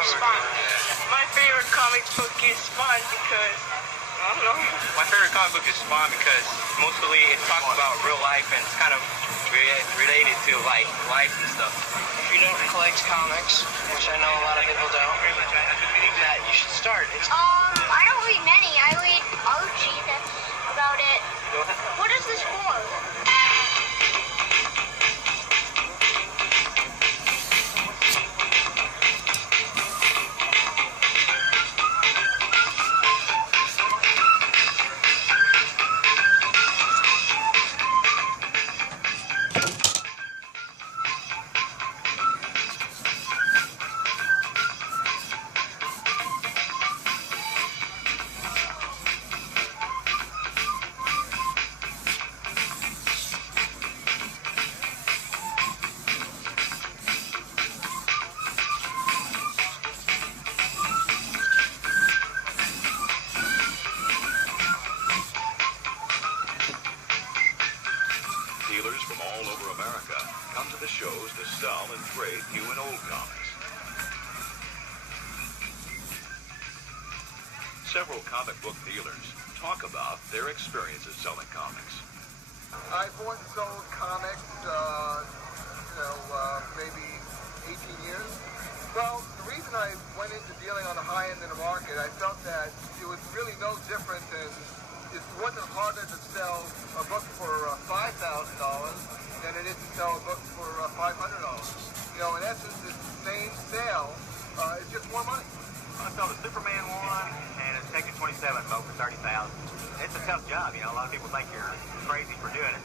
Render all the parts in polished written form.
Spawn. My favorite comic book is Spawn because, I don't know. My favorite comic book is Spawn because mostly it talks about real life and it's kind of related to like life and stuff. If you don't collect comics, which I know a lot of people don't, that you should start. I don't read many. I read Archie. That's about it. What is this for? Dealers from all over America come to the shows to sell and trade new and old comics. Several comic book dealers talk about their experiences selling comics. I bought and sold comics, maybe 18 years. Well, the reason I went into dealing on the high end of the market, I felt that it was really no different than it wasn't harder to sell a book for $5,000 than it is to sell a book for $500. You know, in essence, it's the same sale. It's just more money. I sell the Superman one, and it's taking 27 vote for 30,000. It's a tough job, you know. A lot of people think you're crazy for doing it,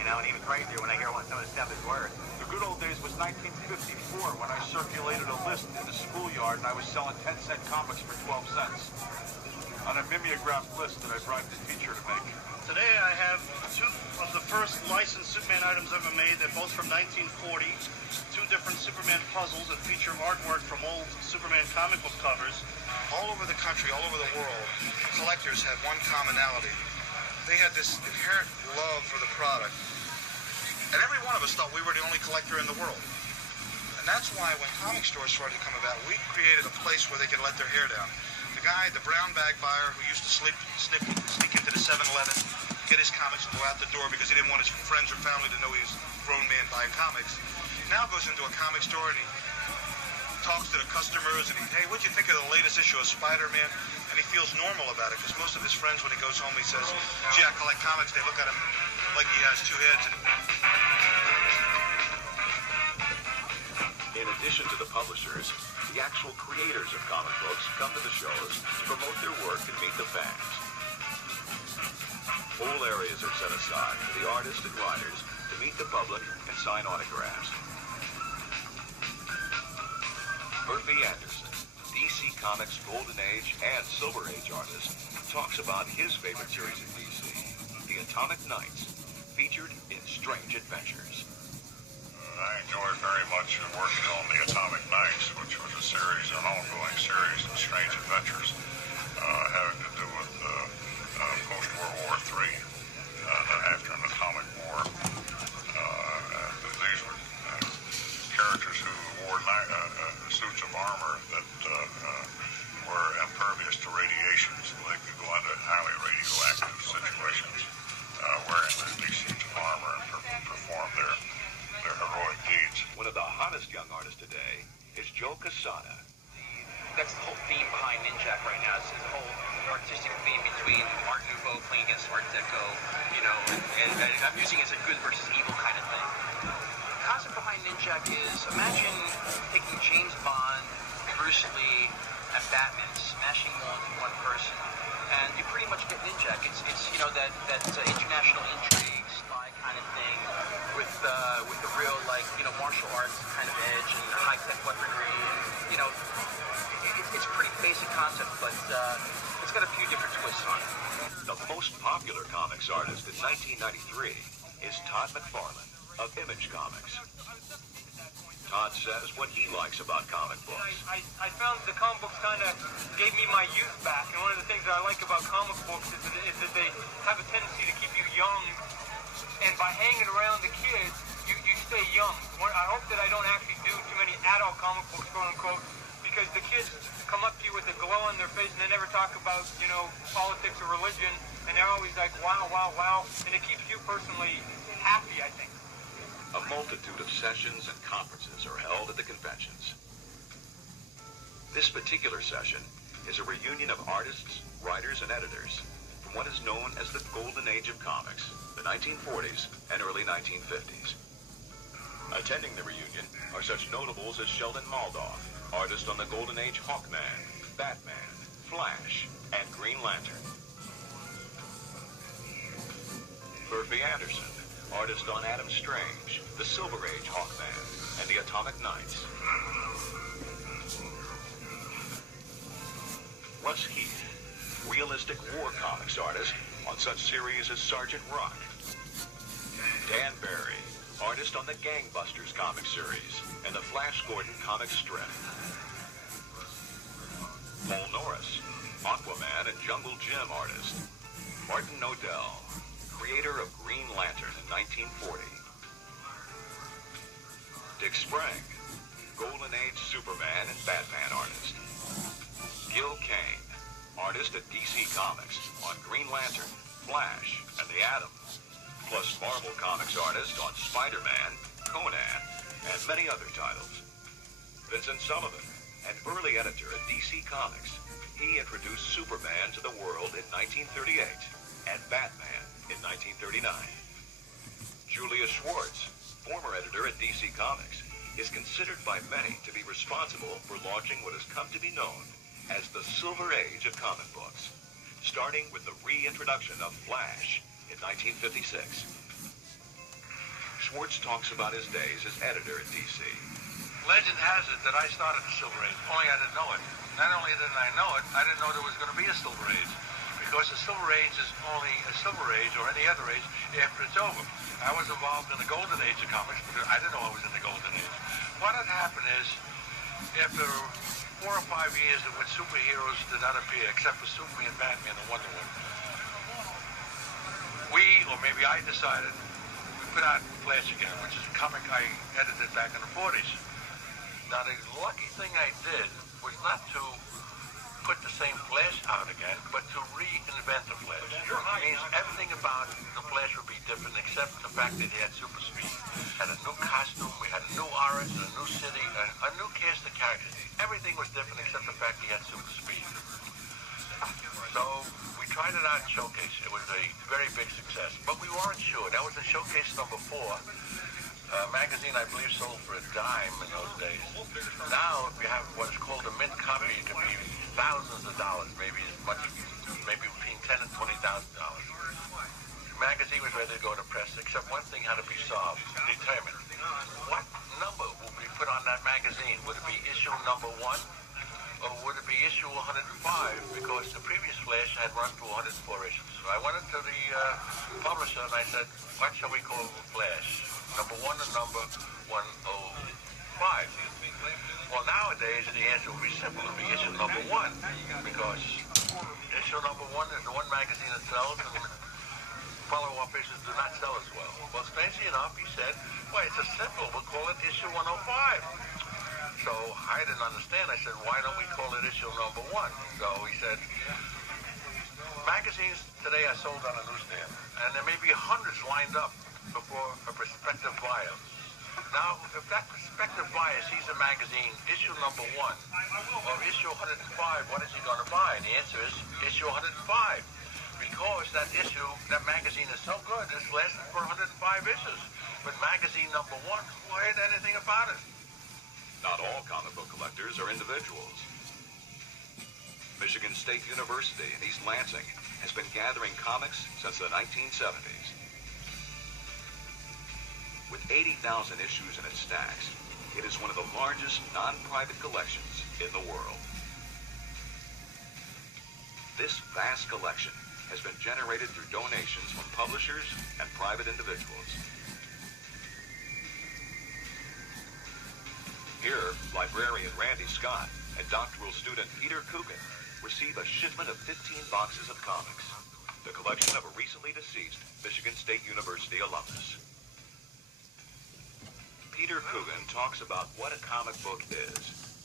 and even crazier when I hear what some of the stuff is worth. The good old days was 1954 when I circulated a list in the schoolyard and I was selling 10-cent comics for 12 cents. On a mimeographed list that I bribed the teacher to make. Today I have two of the first licensed Superman items ever made. They're both from 1940. Two different Superman puzzles that feature artwork from old Superman comic book covers. All over the country, all over the world, collectors had one commonality. They had this inherent love for the product. And every one of us thought we were the only collector in the world. And that's why when comic stores started to come about, we created a place where they could let their hair down. The guy, the brown bag buyer who used to sneak into the 7-Eleven, get his comics and go out the door because he didn't want his friends or family to know he was a grown man buying comics, now goes into a comic store and he talks to the customers and hey, what'd you think of the latest issue of Spider-Man? And he feels normal about it because most of his friends, when he goes home, he says, gee, I collect comics. They look at him like he has two heads. In addition to the publishers, the actual creators of comic books come to the shows to promote their work and meet the fans. Whole areas are set aside for the artists and writers to meet the public and sign autographs. Murphy Anderson, DC Comics Golden Age and Silver Age artist, talks about his favorite series in DC, the Atomic Knights, featured in Strange Adventures. I enjoyed very much working on the Atomic Knights, which was a series, an ongoing series of strange adventures having to do with post-World War III, after an atomic war. These were characters who wore suits of armor that were impervious to radiation, so they could go into highly radioactive situations wearing these suits of armor and perform their heroic deeds. One of the hottest young artists today is Joe Quesada. That's the whole theme behind Ninjak right now. It's the whole artistic theme between Art Nouveau playing against Art Deco, and I'm using it as a good versus evil kind of thing. The concept behind Ninjak is, imagine taking James Bond, Bruce Lee, and Batman, smashing them all into one person, and you pretty much get Ninjak. It's that international intrigue, spy kind of thing, with the real martial arts kind of edge and high-tech weaponry. It's a pretty basic concept, but it's got a few different twists on it. The most popular comics artist in 1993 is Todd McFarlane of Image Comics. Todd says what he likes about comic books. I found the comic books kind of gave me my youth back, and one of the things that I like about comic books is that they have a tendency to keep you young, and by hanging around the kids, you stay young. I hope that I don't actually do too many adult comic books, quote unquote, because the kids come up to you with a glow on their face and they never talk about, you know, politics or religion, and they're always like, wow, wow, wow, and it keeps you personally happy, I think. A multitude of sessions and conferences are held at the conventions. This particular session is a reunion of artists, writers, and editors from what is known as the Golden Age of Comics, the 1940s and early 1950s. Attending the reunion are such notables as Sheldon Moldoff, artist on the Golden Age Hawkman, Batman, Flash, and Green Lantern. Murphy Anderson, artist on Adam Strange, the Silver Age Hawkman, and the Atomic Knights. Russ Heath, realistic war comics artist on such series as Sergeant Rock. Dan Barry, artist on the Gangbusters comic series and the Flash Gordon comic strip. Paul Norris, Aquaman and Jungle Jim artist. Martin Odell, creator of Green Lantern in 1940. Dick Sprang, Golden Age Superman and Batman artist. Gil Kane, artist at DC Comics on Green Lantern, Flash, and the Atom. Plus Marvel Comics artist on Spider-Man, Conan, and many other titles. Vincent Sullivan, an early editor at DC Comics. He introduced Superman to the world in 1938 and Batman in 1939. Julia Schwartz, former editor at DC Comics, is considered by many to be responsible for launching what has come to be known as the Silver Age of comic books, starting with the reintroduction of Flash in 1956. Schwartz talks about his days as editor at DC. Legend has it that I started the Silver Age, only I didn't know it. Not only didn't I know it, I didn't know there was going to be a Silver Age. Because the Silver Age is only a Silver Age or any other age after it's over. I was involved in the Golden Age of comics, but I didn't know I was in the Golden Age. What had happened is, after 4 or 5 years in which superheroes did not appear, except for Superman, Batman, and Wonder Woman, or maybe I decided, we put out Flash again, which is a comic I edited back in the 40s. Now, the lucky thing I did was not to put the same Flash out again, but to reinvent the Flash. It means everything about the Flash would be different, except the fact that he had super speed. Had a new costume, we had a new orange, a new city, a new cast of characters. Everything was different except the fact he had super speed. So we tried it out in Showcase. It was a very big success, but we weren't sure. That was in Showcase number 4. Magazine, I believe, sold for $0.10 in those days. Now, if you have what is called a mint copy, it could be thousands of dollars, maybe as much, maybe between $10,000 and $20,000. The magazine was ready to go to press, except one thing had to be solved, determined. What number would be put on that magazine? Would it be issue number 1? Or would it be issue 105? Because the previous Flash had run through 104 issues. So I went into the publisher and I said, what shall we call Flash? Number 1 and number 105. Well, nowadays the answer would be simple. It would be issue number 1. Because issue number 1 is the one magazine that sells, and follow-up issues do not sell as well. Well, strangely enough, he said, well, it's a simple. We'll call it issue 105. So I didn't understand. I said, why don't we call it issue number 1? So he said, magazines today are sold on a newsstand, and there may be hundreds lined up before a prospective buyer. Now, if that prospective buyer sees a magazine, issue number 1, or issue 105, what is he going to buy? And the answer is issue 105. Because that magazine is so good, it's lasted for 105 issues. But magazine number 1, who heard anything about it? Not all comic book collectors are individuals. Michigan State University in East Lansing has been gathering comics since the 1970s. With 80,000 issues in its stacks, it is one of the largest non-private collections in the world. This vast collection has been generated through donations from publishers and private individuals. Here, librarian Randy Scott and doctoral student Peter Coogan receive a shipment of 15 boxes of comics, the collection of a recently deceased Michigan State University alumnus. Peter Coogan talks about what a comic book is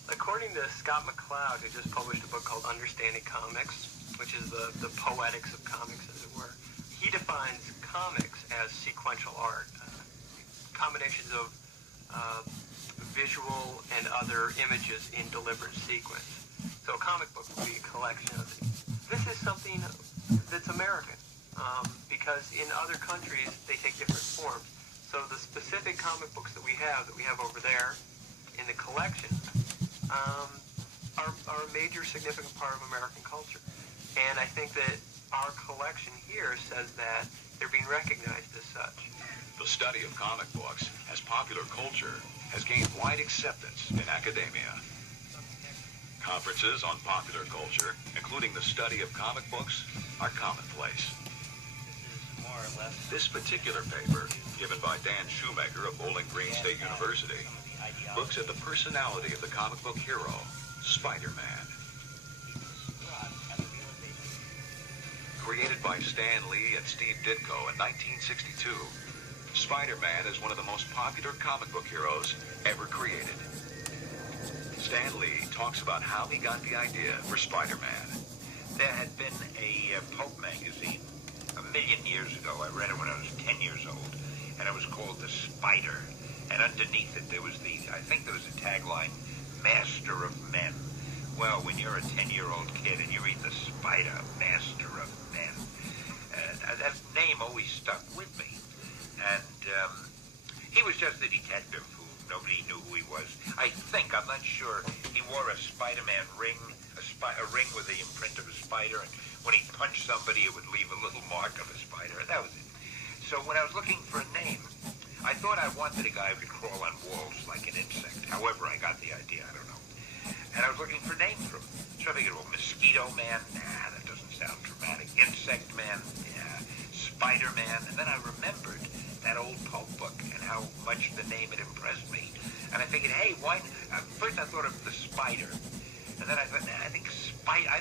According to Scott McCloud, who just published a book called Understanding Comics, which is the poetics of comics, as it were, he defines comics as sequential art, combinations of visual and other images in deliberate sequence. So a comic book would be a collection of these. This is something that's American, because in other countries, they take different forms. So the specific comic books that we have over there in the collection, are a major significant part of American culture. And I think that our collection here says that they're being recognized as such. The study of comic books as popular culture has gained wide acceptance in academia. Conferences on popular culture, including the study of comic books, are commonplace. More or less. This particular paper, given by Dan Shoemaker of Bowling Green State University, looks at the personality of the comic book hero, Spider-Man. Created by Stan Lee and Steve Ditko in 1962, Spider-Man is one of the most popular comic book heroes ever created. Stan Lee talks about how he got the idea for Spider-Man. There had been a pulp magazine 1,000,000 years ago. I read it when I was 10 years old, and it was called The Spider. And underneath it, there was I think there was a tagline, Master of Men. Well, when you're a 10-year-old kid and you read The Spider, Master of Men, that name always stuck with me. And he was just a detective who nobody knew who he was. I'm not sure, he wore a Spider-Man ring, a ring with the imprint of a spider, and when he punched somebody, it would leave a little mark of a spider. That was it. So when I was looking for a name, I thought I wanted a guy who could crawl on walls like an insect. However, I got the idea, I don't know. And I was looking for names for him. So I figured, well, Mosquito Man? Nah, that doesn't sound dramatic. Insect Man? Yeah. Spider-Man? And then I remembered that old pulp book and how much the name had impressed me. And I figured, hey, why? First I thought of the Spider. And then I thought, nah, I think Spider.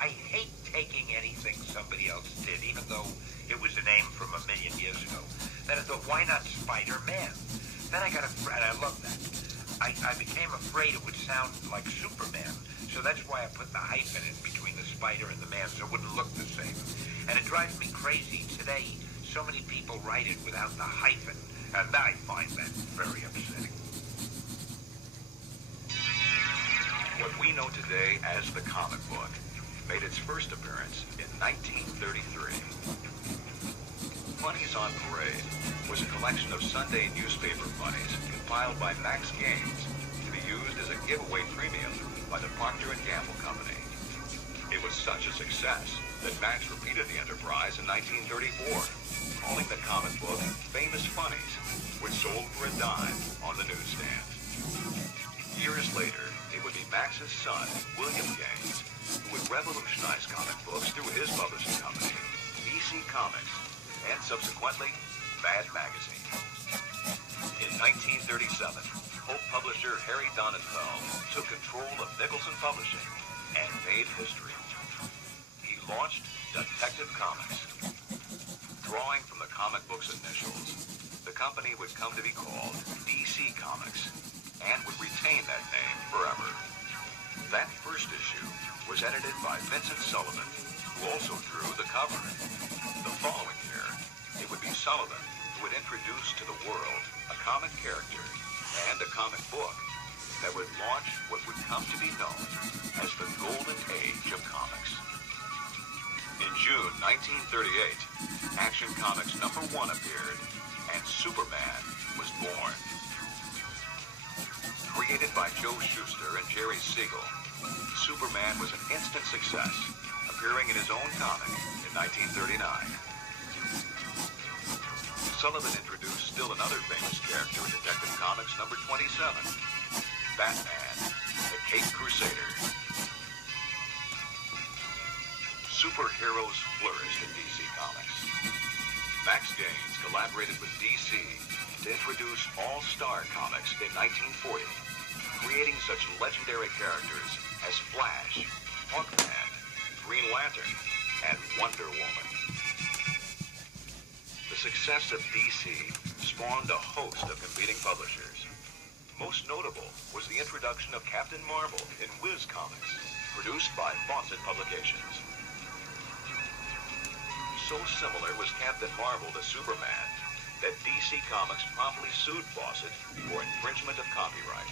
I hate taking anything somebody else did, even though it was a name from 1,000,000 years ago. Then I thought, why not Spider-Man? Then I got afraid. I love that. I became afraid it would sound like Superman. So that's why I put the hyphen in between the spider and the man, so it wouldn't look the same. And it drives me crazy today. So many people write it without the hyphen, and I find that very upsetting. What we know today as the comic book made its first appearance in 1933. Funnies on Parade was a collection of Sunday newspaper funnies compiled by Max Gaines to be used as a giveaway premium by the Procter & Gamble Company. It was such a success that Max repeated the enterprise in 1934, calling the comic book Famous Funnies, which sold for a dime on the newsstand. Years later, it would be Max's son, William Gaines, who would revolutionize comic books through his publishing company, DC Comics, and subsequently, Mad Magazine. In 1937, Pulp publisher Harry Donenfeld took control of Nicholson Publishing and made history. He launched Detective Comics. Drawing from the comic book's initials, the company would come to be called DC Comics and would retain that name forever. That first issue was edited by Vincent Sullivan, who also drew the cover. The following year, it would be Sullivan who would introduce to the world a comic character and a comic book that would launch what would come to be known as the Golden Age of Comics. In June 1938, Action Comics #1 appeared, and Superman was born. Created by Joe Shuster and Jerry Siegel, Superman was an instant success, appearing in his own comic in 1939. Sullivan introduced still another famous character in Detective Comics #27, Batman, the Caped Crusader. Superheroes flourished in DC Comics. Max Gaines collaborated with DC to introduce All-Star Comics in 1940, creating such legendary characters as Flash, Hawkman, Green Lantern, and Wonder Woman. The success of DC spawned a host of competing publishers. Most Most notable was the introduction of Captain Marvel in Whiz Comics, produced by Fawcett Publications. So similar was Captain Marvel to Superman that DC Comics promptly sued Fawcett for infringement of copyright.